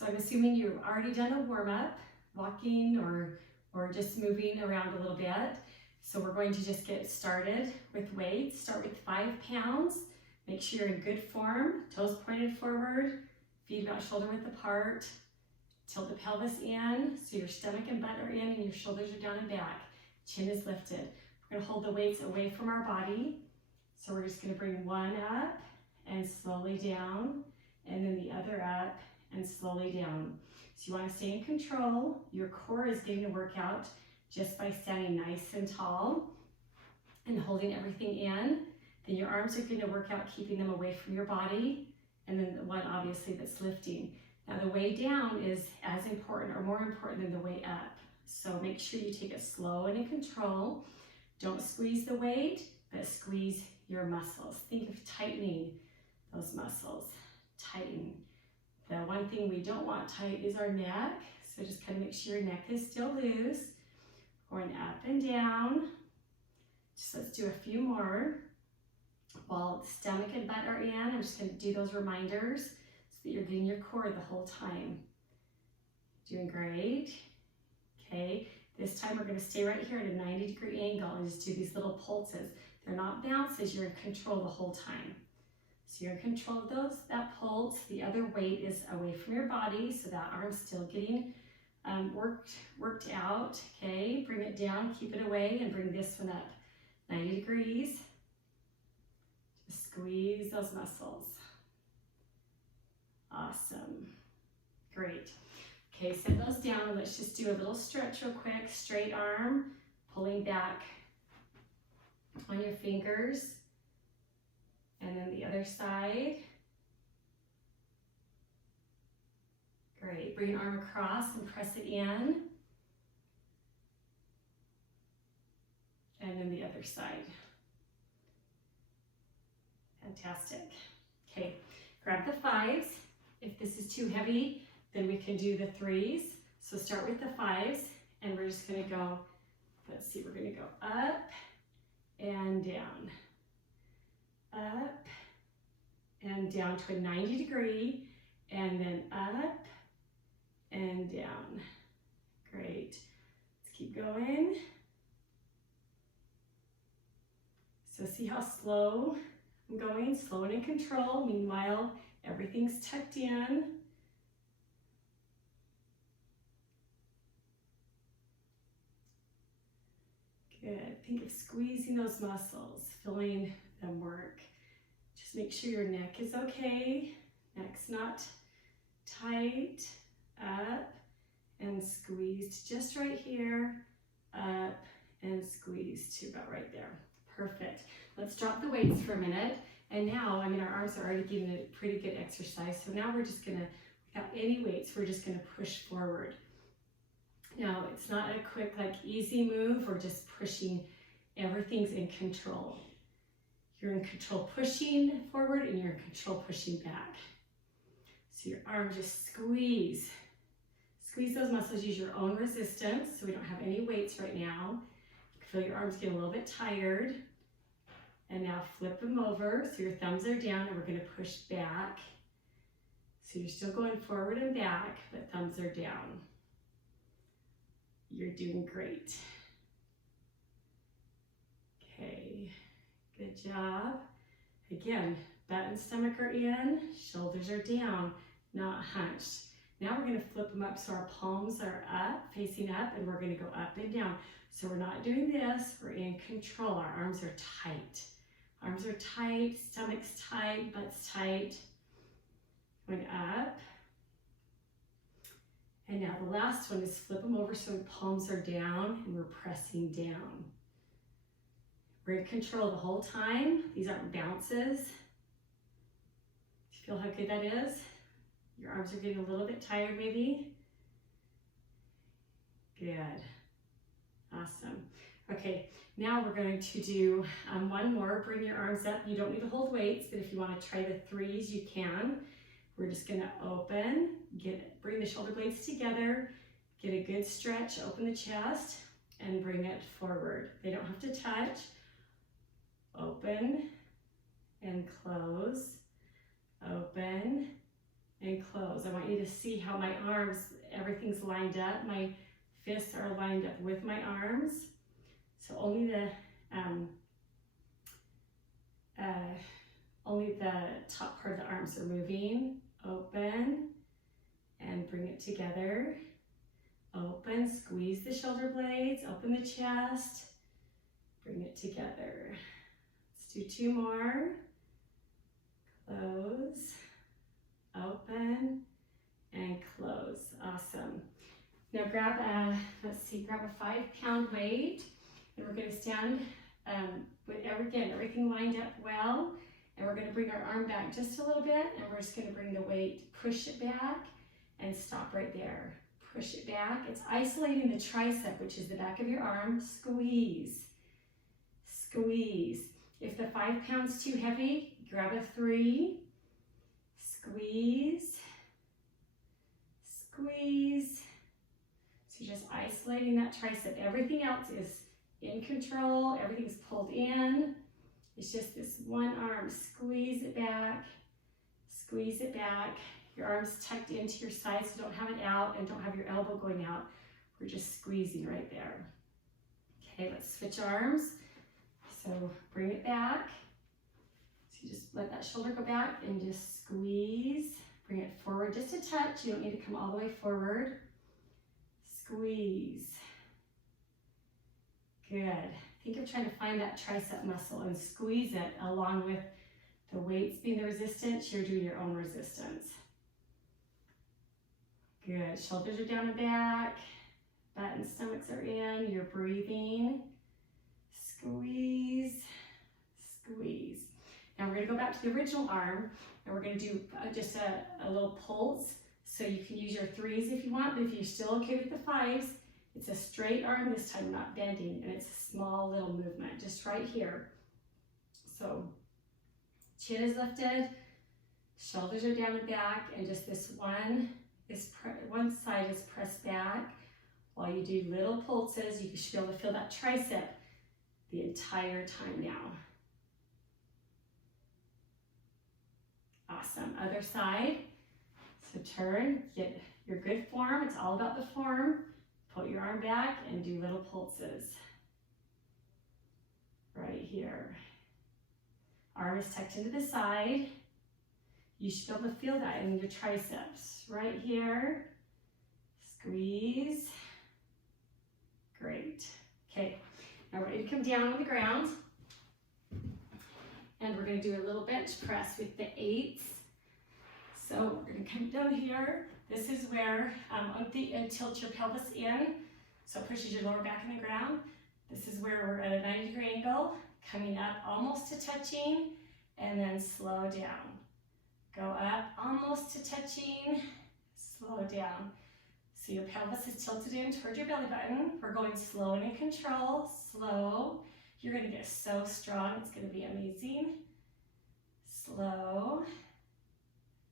So I'm assuming you've already done a warm-up, walking or just moving around a little bit. So we're going to just get started with weights. Start with 5 pounds. Make sure you're in good form, toes pointed forward, feet about shoulder width apart. Tilt the pelvis in, so your stomach and butt are in and your shoulders are down and back. Chin is lifted. We're gonna hold the weights away from our body. So we're just gonna bring one up and slowly down, and then the other up and slowly down. So you wanna stay in control. Your core is getting a workout just by standing nice and tall and holding everything in. Then your arms are gonna work out keeping them away from your body, and then the one obviously that's lifting. Now the way down is as important or more important than the way up. So make sure you take it slow and in control. Don't squeeze the weight, but squeeze your muscles. Think of tightening those muscles. Tighten. The one thing we don't want tight is our neck. So just kind of make sure your neck is still loose. Going up and down. Just let's do a few more. While the stomach and butt are in, I'm just going to do those reminders so that you're getting your core the whole time. Doing great. Okay, this time we're going to stay right here at a 90-degree angle and just do these little pulses. They're not bounces, you're in control the whole time. So you're in control of that pulse. The other weight is away from your body, so that arm's still getting worked out. Okay, bring it down, keep it away, and bring this one up 90 degrees. Just squeeze those muscles. Awesome. Great. Okay, set those down and let's just do a little stretch real quick. Straight arm, pulling back on your fingers. And then the other side. Great. Bring your arm across and press it in. And then the other side. Fantastic. Okay, grab the 5s. If this is too heavy, then we can do the 3s. So start with the 5s, and we're just gonna go, let's see, we're gonna go up and down. Up and down to a 90 degree, and then up and down. Great. Let's keep going. So see how slow I'm going, slow and in control. Meanwhile, everything's tucked in. Good. Think of squeezing those muscles, feeling them work. Just make sure your neck is okay. Neck's not tight. Up and squeezed just right here. Up and squeezed to about right there. Perfect. Let's drop the weights for a minute. And now, our arms are already getting a pretty good exercise. So now we're just gonna, without any weights, we're just gonna push forward. Now, it's not a quick, easy move. We're just pushing. Everything's in control. You're in control pushing forward, and you're in control pushing back. So your arm just squeeze. Squeeze those muscles. Use your own resistance. So we don't have any weights right now. You can feel your arms get a little bit tired. And now flip them over. So your thumbs are down, and we're going to push back. So you're still going forward and back, but thumbs are down. You're doing great. Okay, good job. Again, butt and stomach are in, shoulders are down, not hunched. Now we're gonna flip them up so our palms are up, facing up, and we're gonna go up and down. So we're not doing this, we're in control. Our arms are tight. Arms are tight, stomach's tight, butt's tight. Going up. And now the last one is flip them over so the palms are down and we're pressing down. We're in control the whole time. These aren't bounces. Do you feel how good that is? Your arms are getting a little bit tired maybe. Good. Awesome. Okay, now we're going to do one more. Bring your arms up. You don't need to hold weights, but if you want to try the 3s, you can. We're just going to open, bring the shoulder blades together, get a good stretch, open the chest, and bring it forward. They don't have to touch. Open and close, open and close. I want you to see how my arms, everything's lined up. My fists are lined up with my arms. So only the top part of the arms are moving. Open and bring it together. Open, squeeze the shoulder blades, open the chest, bring it together. Let's do 2 more. Close, open, and close. Awesome. Now grab a 5-pound weight, and we're going to stand with everything lined up well, and we're going to bring our arm back just a little bit, and we're just going to bring the weight, push it back, and stop right there. Push it back. It's isolating the tricep, which is the back of your arm. Squeeze, squeeze. If the 5 pounds too heavy, grab a 3. Squeeze, squeeze. So you're just isolating that tricep. Everything else is in control. Everything's pulled in. It's just this one arm. Squeeze it back, squeeze it back. Your arms tucked into your sides, so don't have it out and don't have your elbow going out. We're just squeezing right there. Okay, let's switch arms. So bring it back. So you just let that shoulder go back and just squeeze. Bring it forward just a touch. You don't need to come all the way forward. Squeeze. Good. Think of trying to find that tricep muscle and squeeze it along with the weights being the resistance. You're doing your own resistance. Good. Shoulders are down and back. Butt and stomachs are in. You're breathing. Squeeze, squeeze. Now we're going to go back to the original arm, and we're going to do just a little pulse. So you can use your 3s if you want, but if you're still okay with the 5s, it's a straight arm this time, not bending, and it's a small little movement, just right here. So chin is lifted, shoulders are down and back, and just this one side is pressed back. While you do little pulses, you should be able to feel that tricep the entire time now. Awesome. Other side. So turn, get your good form. It's all about the form. Put your arm back and do little pulses. Right here. Arm is tucked into the side. You should be able to feel that in your triceps. Right here. Squeeze. Great. Okay. Now we're going to come down on the ground. And we're going to do a little bench press with the 8s. So we're going to come down here. This is where tilt your pelvis in, so it pushes your lower back in the ground. This is where we're at a 90-degree angle, coming up almost to touching, and then slow down. Go up almost to touching, slow down. So your pelvis is tilted in towards your belly button. We're going slow and in control, slow. You're going to get so strong, it's going to be amazing. Slow.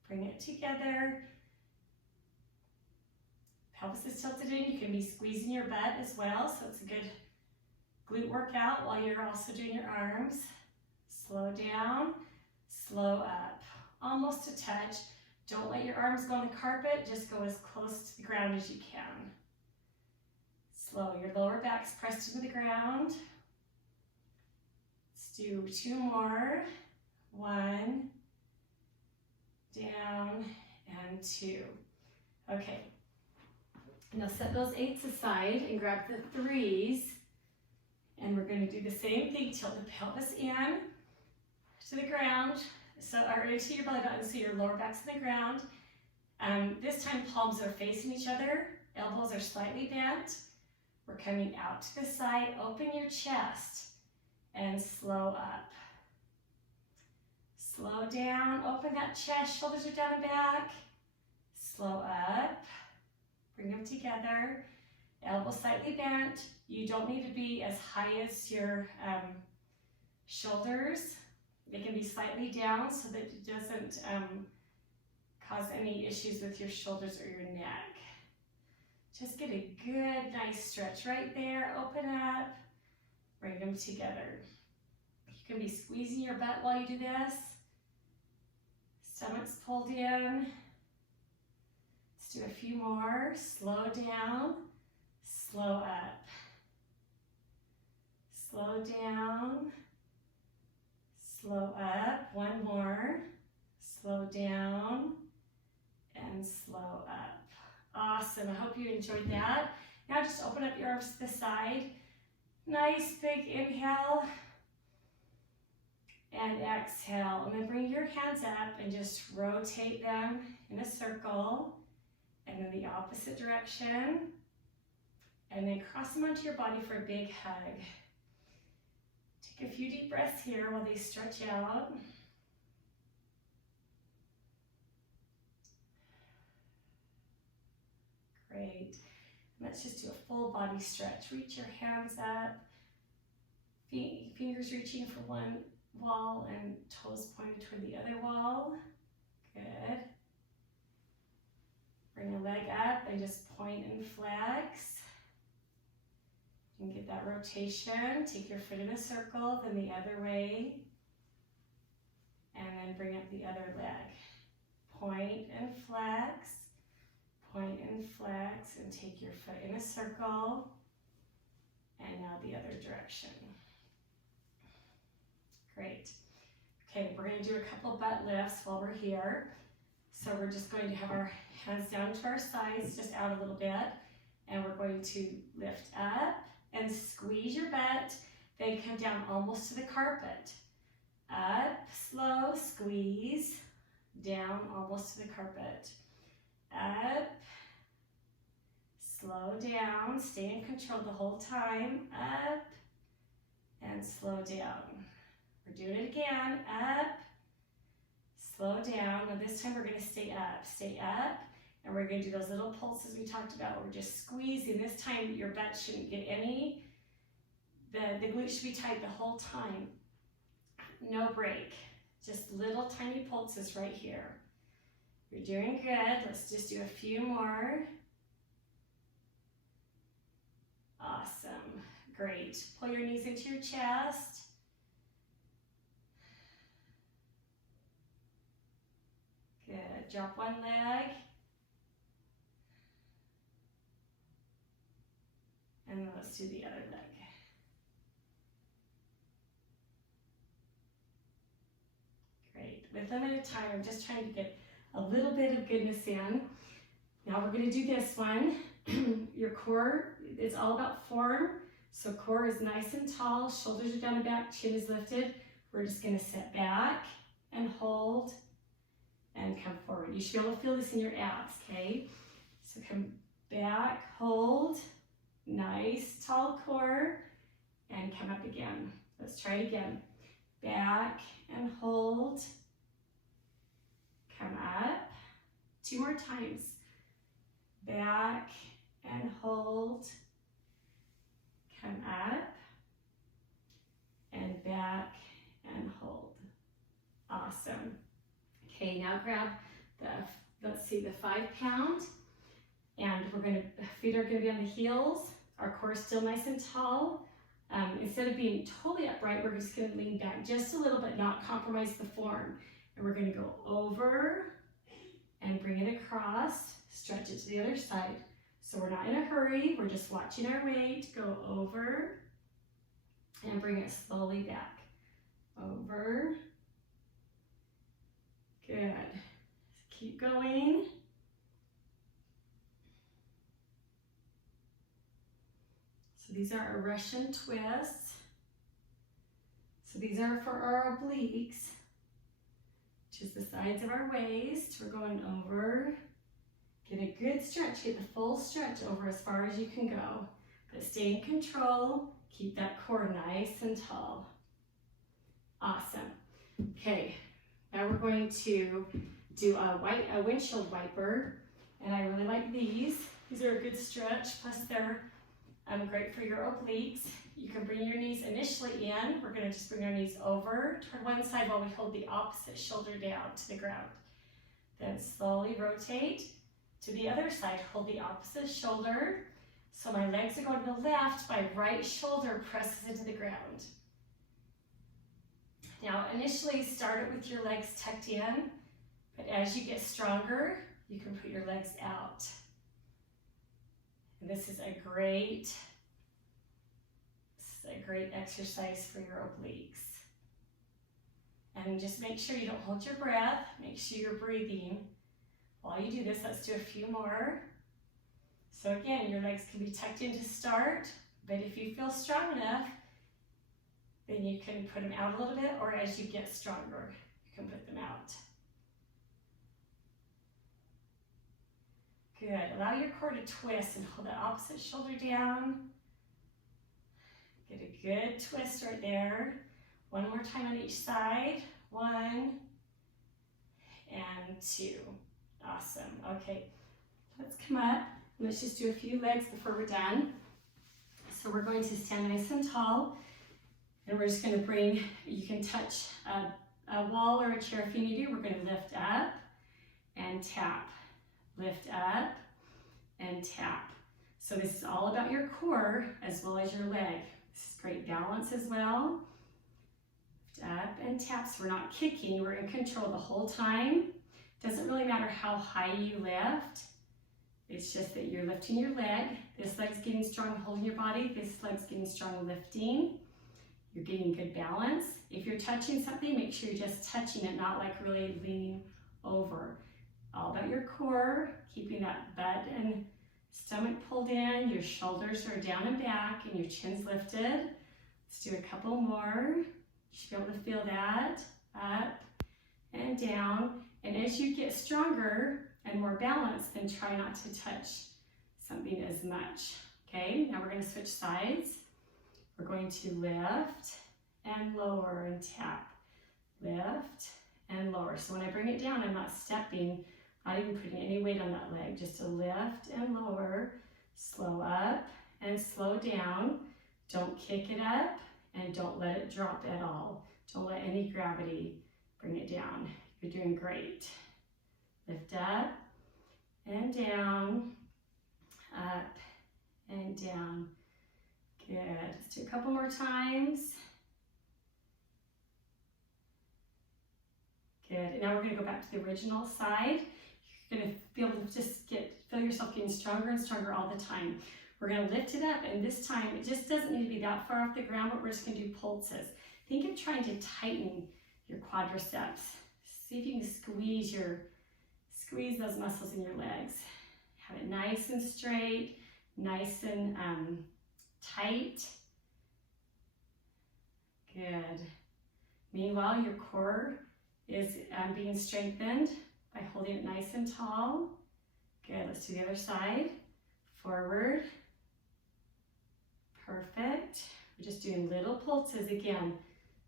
Bring it together. Pelvis is tilted in. You can be squeezing your butt as well, so it's a good glute workout while you're also doing your arms. Slow down, slow up. Almost to touch. Don't let your arms go on the carpet, just go as close to the ground as you can. Slow, your lower back's pressed into the ground. Let's do 2 more. 1, down, and 2. Okay. Now set those 8s aside and grab the 3s. And we're going to do the same thing. Tilt the pelvis in to the ground, or into your belly button, so your lower back's in the ground. This time palms are facing each other. Elbows are slightly bent. We're coming out to the side. Open your chest and slow up. Slow down, open that chest, shoulders are down and back. Slow up, bring them together. Elbows slightly bent. You don't need to be as high as your shoulders. They can be slightly down so that it doesn't cause any issues with your shoulders or your neck. Just get a good, nice stretch right there. Open up, bring them together. You can be squeezing your butt while you do this. Stomach's pulled in. Let's do a few more. Slow down, slow up. Slow down, slow up. One more. Slow down and slow up. Awesome. I hope you enjoyed that. Now just open up your arms to the side. Nice big inhale and exhale. And then bring your hands up and just rotate them in a circle. And then the opposite direction. And then cross them onto your body for a big hug. Take a few deep breaths here while they stretch out. Great. Let's just do a full body stretch. Reach your hands up. Fingers reaching for one wall and toes pointed toward the other wall. Good. Bring a leg up and just point and flex. And get that rotation. Take your foot in a circle, then the other way. And then bring up the other leg. Point and flex. Point and flex, and take your foot in a circle. And now the other direction. Great. Okay, we're going to do a couple butt lifts while we're here. So we're just going to have our hands down to our sides, just out a little bit. And we're going to lift up and squeeze your butt, then come down almost to the carpet. Up, slow, squeeze, down almost to the carpet. Up, slow down, stay in control the whole time. Up, and slow down. We're doing it again. Up, slow down. Now this time we're going to stay up, and we're going to do those little pulses we talked about where we're just squeezing. This time your butt shouldn't get any, the glute should be tight the whole time. No break, just little tiny pulses right here. You're doing good. Let's just do a few more. Awesome. Great. Pull your knees into your chest. Good. Drop one leg. And then let's do the other leg. Great. With limited time, I'm just trying to get a little bit of goodness in. Now we're going to do this one. Your core is all about form. So core is nice and tall, shoulders are down and back, chin is lifted. We're just going to sit back and hold and come forward. You should be able to feel this in your abs, okay? So come back, hold, nice tall core, and come up again. Let's try it again. Back and hold. Come up. 2 more times. Back and hold. Come up. And back and hold. Awesome. Okay, now grab let's see, the 5-pound. And feet are gonna be on the heels. Our core is still nice and tall. Instead of being totally upright, we're just gonna lean back just a little bit, not compromise the form. And we're gonna go over and bring it across, stretch it to the other side. So we're not in a hurry, we're just watching our weight, go over and bring it slowly back. Over, good. Keep going. So these are our Russian twists. So these are for our obliques, which is the sides of our waist. We're going over. Get a good stretch, get the full stretch over as far as you can go. But stay in control, keep that core nice and tall. Awesome. Okay, now we're going to do a windshield wiper. And I really like these. These are a good stretch, plus they're great for your obliques. You can bring your knees initially in. We're gonna just bring our knees over toward one side while we hold the opposite shoulder down to the ground. Then slowly rotate to the other side. Hold the opposite shoulder. So my legs are going to the left, my right shoulder presses into the ground. Now initially start it with your legs tucked in, but as you get stronger, you can put your legs out. And this is a great exercise for your obliques. And just make sure you don't hold your breath. Make sure you're breathing. While you do this, let's do a few more. So again, your legs can be tucked in to start, but if you feel strong enough, then you can put them out a little bit, or as you get stronger, you can put them out. Good. Allow your core to twist and hold that opposite shoulder down. Get a good twist right there. One more time on each side. 1 and 2. Awesome. Okay, let's come up. Let's just do a few legs before we're done. So we're going to stand nice and tall, and we're just going to bring, you can touch a wall or a chair if you need to. We're going to lift up and tap. Lift up and tap. So this is all about your core as well as your leg. This is great balance as well. Lift up and tap. So we're not kicking, we're in control the whole time. Doesn't really matter how high you lift. It's just that you're lifting your leg. This leg's getting strong holding your body. This leg's getting strong lifting. You're getting good balance. If you're touching something, make sure you're just touching it, not like really leaning over. All about your core, keeping that butt and stomach pulled in, your shoulders are down and back, and your chin's lifted. Let's do a couple more. You should be able to feel that. Up and down. And as you get stronger and more balanced, then try not to touch something as much. Okay, now we're going to switch sides. We're going to lift and lower and tap. Lift and lower. So when I bring it down, I'm not stepping, not even putting any weight on that leg, just a lift and lower, slow up and slow down. Don't kick it up and don't let it drop at all. Don't let any gravity bring it down. You're doing great. Lift up and down, up and down. Good. Let's do a couple more times. Good. And now we're going to go back to the original side. You're going to be able to just feel yourself getting stronger and stronger all the time. We're going to lift it up, and this time it just doesn't need to be that far off the ground, but we're just going to do pulses. Think of trying to tighten your quadriceps. See if you can squeeze those muscles in your legs. Have it nice and straight, nice and tight. Good. Meanwhile, your core is being strengthened by holding it nice and tall. Good. Let's do the other side. Forward. Perfect. We're just doing little pulses again.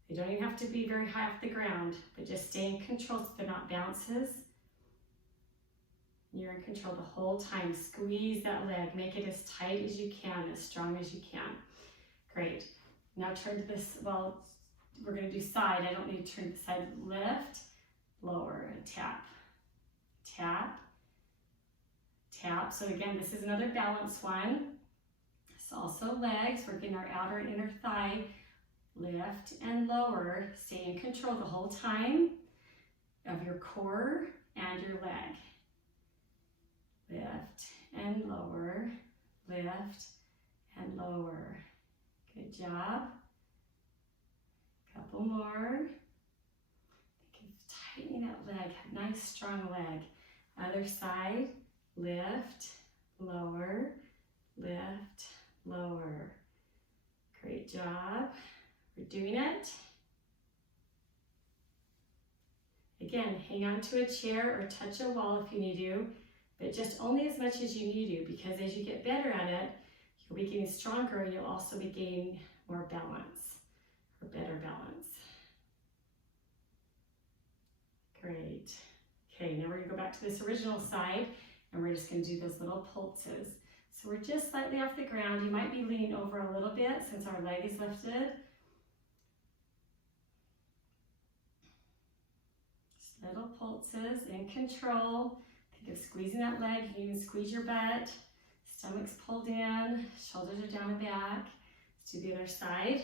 They don't even have to be very high off the ground, but just stay in control so they're not bounces. You're in control the whole time. Squeeze that leg. Make it as tight as you can, as strong as you can. Great. Now turn to this, well, we're going to do side. I don't need to turn to the side. Lift, lower, and tap. Tap, tap. So again, this is another balance one. It's also legs. We're getting our outer and inner thigh. Lift and lower. Stay in control the whole time of your core and your leg. Lift and lower, lift and lower. Good job. Couple more. Think of tightening that leg, nice strong leg. Other side, lift, lower, lift, lower. Great job. We're doing it. Again, hang on to a chair or touch a wall if you need to, but just only as much as you need to, because as you get better at it, you'll be getting stronger and you'll also be gaining more balance, or better balance. Great. Okay, now we're going to go back to this original side, and we're just going to do those little pulses. So we're just slightly off the ground. You might be leaning over a little bit since our leg is lifted. Just little pulses, in control. Think of squeezing that leg. You can even squeeze your butt. Stomach's pulled in, shoulders are down and back. Let's do the other side.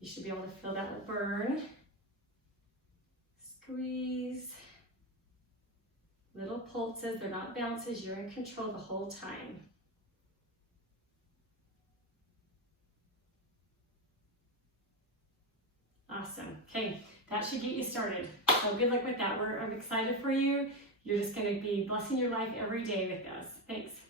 You should be able to feel that burn. Squeeze. Little pulses, they're not bounces, you're in control the whole time. Awesome. Okay, that should get you started. So good luck with that. I'm excited for you. You're just going to be blessing your life every day with this. Thanks.